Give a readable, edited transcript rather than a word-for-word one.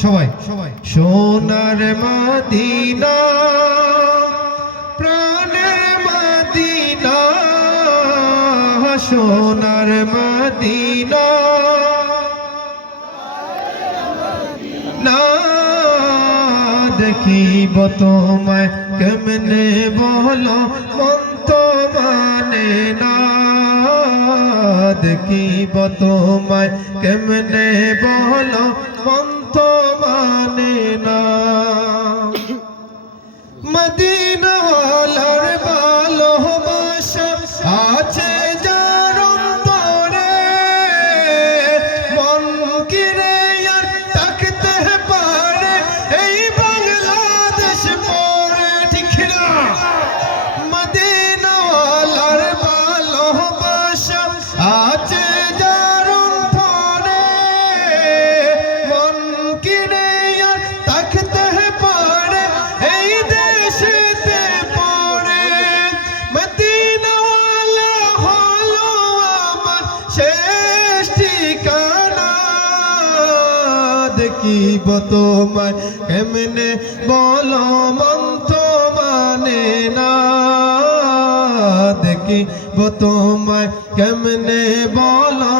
সবাই সোনার মদিনা প্রাণের মদিনা সোনার মদিনা না দেখিব তোমায় কেমনে বলো মন তো মানে না দেখিব তোমায় কেমনে বলো মন তো মানে না মদিনাওয়ালার ভালোবাসা আছে যার অন্তরে মন কি রে আর তাকতে পারে এই বাংলাদেশ পরে ঠিক না মদিনাওয়ালার ভালোবাসা আছে যার অন্তরে মন কি রে আর তাকতে পারে এই দেশেতে পরে মদিনাওয়ালা হলো আমার শেষ ঠিকানা দেখিব তোমায় কেমনে বলো মন তো মানে না দেখিব তোমায় কেমনে বলো